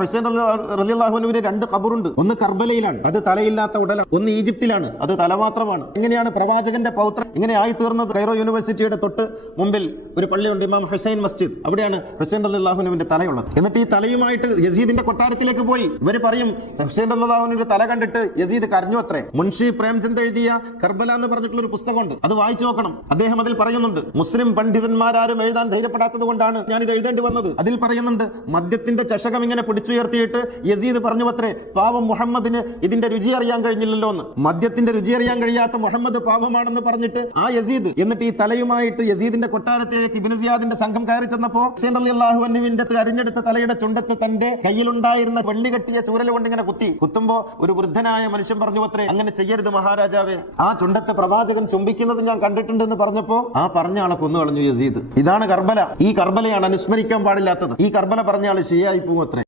ഹുസൈൻ റലിയാഹുനുവിന് രണ്ട് കബറുണ്ട് ഒന്ന് കർബലയിലാണ് അത് തലയില്ലാത്ത ഉടലാണ് ഒന്ന് ഈജിപ്തിലാണ് അത് തല മാത്രമാണ്. ഇങ്ങനെയാണ് പ്രവാചകന്റെ പൗത്രൻ ഇങ്ങനെ ആയി തീർന്നത് കൈറോ യൂണിവേഴ്സിറ്റിയുടെ തൊട്ട് മുമ്പിൽ ഒരു പള്ളിയുണ്ട് ഇമാം ഹുസൈൻ മസ്ജിദ്. അവിടെയാണ് ഹുസൈൻ അള്ളാഹുനുവിന്റെ തലയുള്ളത്. എന്നിട്ട് ഈ തലയുമായിട്ട് യസീദിന്റെ കൊട്ടാരത്തിലേക്ക് പോയി. ഇവർ പറയും ഹുസൈൻ റലിയാഹുനുവിന്റെ തല കണ്ടിട്ട് യസീദ് കരഞ്ഞു അത്രേ. മുൻഷി പ്രേംചന്ദ് എഴുതിയ കർബല എന്ന് പറഞ്ഞിട്ടുള്ള ഒരു പുസ്തകമുണ്ട്. അത് വായിച്ചു നോക്കണം. അദ്ദേഹം അതിൽ പറയുന്നുണ്ട് മുസ്ലിം പണ്ഡിതന്മാരാരും എഴുതാൻ ധൈര്യപ്പെടാത്തത് കൊണ്ടാണ് ഞാൻ ഇത് എഴുതേണ്ടി വന്നത്. അതിൽ പറയുന്നുണ്ട് മദ്യത്തിന്റെ ചഷകം ഇങ്ങനെ പിടിച്ചുയർത്തിയിട്ട് യസീദ് പറഞ്ഞു പത്രേ പാവം മുഹമ്മദിന് ഇതിന്റെ രുചി അറിയാൻ കഴിഞ്ഞില്ലല്ലോ എന്ന്. മദ്യത്തിന്റെ രുചി അറിയാൻ കഴിയാത്ത മുഹമ്മദ് പാവമാണെന്ന് പറഞ്ഞിട്ട് ആ യസീദ് എന്നിട്ട് ഈ തലയുമായിട്ട് യസീദിന്റെ കൊട്ടാരത്തിലേക്ക് ഇബ്നു സിയാദിന്റെ സംഘം കയറി ചെന്നപ്പോ ഹുസൈൻ റളിയല്ലാഹു അൻഹുവിന്റെ അരിഞ്ഞെടുത്ത തലയുടെ ചുണ്ടത്ത് തന്റെ കയ്യിലുണ്ടായിരുന്ന വെള്ളി കെട്ടിയ ചൂരൽ കൊണ്ട് ഇങ്ങനെ കുത്തി. കുത്തുമ്പോ ഒരു വൃദ്ധനായ മനുഷ്യൻ പറഞ്ഞു പത്രേ അങ്ങനെ ചെയ്യരുത് മഹാരാജാവേ. ആ ചുണ്ടത്ത് പ്രവാചകൻ ചുംബിക്കുന്നത് ഞാൻ കണ്ടിട്ടുണ്ട് എന്ന് പറഞ്ഞപ്പോ ആ പറഞ്ഞ ആളെ കൊന്നു കളഞ്ഞു യസീദ്. ഇതാണ് കർബല. ഈ കർബലയാണ് അനുസ്മരിക്കാൻ പാടില്ലാത്തത്. ഈ കർബല പറഞ്ഞ ആൾ ഷിയായി പോകും അത്രേ